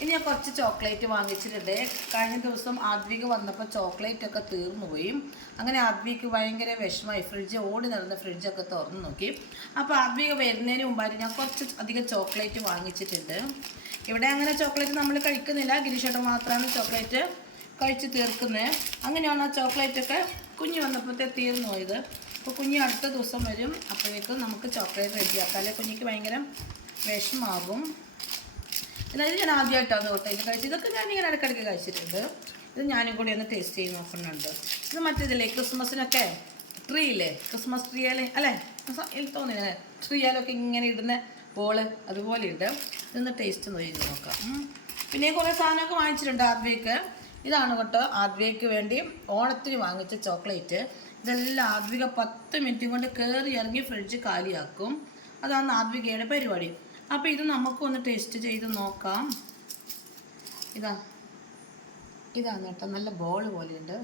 ഇനി ഞാൻ കുറച്ച് ചോക്ലേറ്റ് വാങ്ങിച്ചിട്ടുണ്ട്. കഴിഞ്ഞ ദിവസം ആദ്വിക വന്നപ്പോൾ ചോക്ലേറ്റ് ഒക്കെ തീർന്നുപോയി അങ്ങനെ ആദ്വിക്ക് ഭയങ്കര വിഷമമായി ഫ്രിഡ്ജ് ഓടി നടന്ന ഫ്രിഡ്ജൊക്കെ തുറന്നു നോക്കി. അപ്പോൾ ആദ്വിക വരുന്നതിന് മുമ്പായിട്ട് ഞാൻ കുറച്ച് അധികം ചോക്ലേറ്റ് വാങ്ങിച്ചിട്ടുണ്ട്. ഇവിടെ അങ്ങനെ ചോക്ലേറ്റ് നമ്മൾ കഴിക്കുന്നില്ല. ഗിരിഷേട്ടൻ മാത്രമാണ് ചോക്ലേറ്റ് കഴിച്ച് തീർക്കുന്നത് അങ്ങനെയാണ് ആ ചോക്ലേറ്റൊക്കെ കുഞ്ഞ് വന്നപ്പോഴത്തെ തീർന്നു പോയത്. അപ്പോൾ കുഞ്ഞ് അടുത്ത ദിവസം വരും. അപ്പോഴേക്കും നമുക്ക് ചോക്ലേറ്റ് റെഡിയാക്കാം. അല്ലെങ്കിൽ കുഞ്ഞിക്ക് ഭയങ്കര വിഷമാകും. അതായത് ഞാൻ ആദ്യമായിട്ടാണ് ഇത് കഴിച്ചത് ഇതൊക്കെ ഞാൻ ഇങ്ങനെ ഇടയ്ക്കിടയ്ക്ക് കഴിച്ചിട്ടുണ്ട്. ഇത് ഞാനും കൂടി ഒന്ന് ടേസ്റ്റ് ചെയ്ത് നോക്കുന്നുണ്ട് ഇത് മറ്റേതില്ലേ ക്രിസ്മസിനൊക്കെ ട്രീ ഇല്ലേ? ക്രിസ്മസ് ട്രീ അല്ലേ? അല്ലേ? എനിക്ക് ട്രീ ആലൊക്കെ ഇങ്ങനെ ഇടുന്ന ബോൾ അതുപോലെ ഉണ്ട് ഇതൊന്ന് ടേസ്റ്റ് ഒന്ന് ചെയ്ത് നോക്കാം. പിന്നെ കുറേ സാധനമൊക്കെ വാങ്ങിച്ചിട്ടുണ്ട് ആദ്യയ്ക്ക് ഇതാണ് കേട്ടോ ആദ്യയ്ക്ക് വേണ്ടി ഓണത്തിന് വാങ്ങിച്ച ചോക്ലേറ്റ്. ഇതെല്ലാം ആദ്വിക പത്ത് മിനിറ്റ് കൊണ്ട് കയറി ഇറങ്ങി ഫ്രിഡ്ജ് കാലിയാക്കും. അതാണ് ആദ്വികയുടെ പരിപാടി. അപ്പോൾ ഇത് നമുക്കൊന്ന് ടേസ്റ്റ് ചെയ്ത് നോക്കാം. ഇതാ. ഇതാണ് കേട്ടോ നല്ല ബോൾ പോലെയുണ്ട്.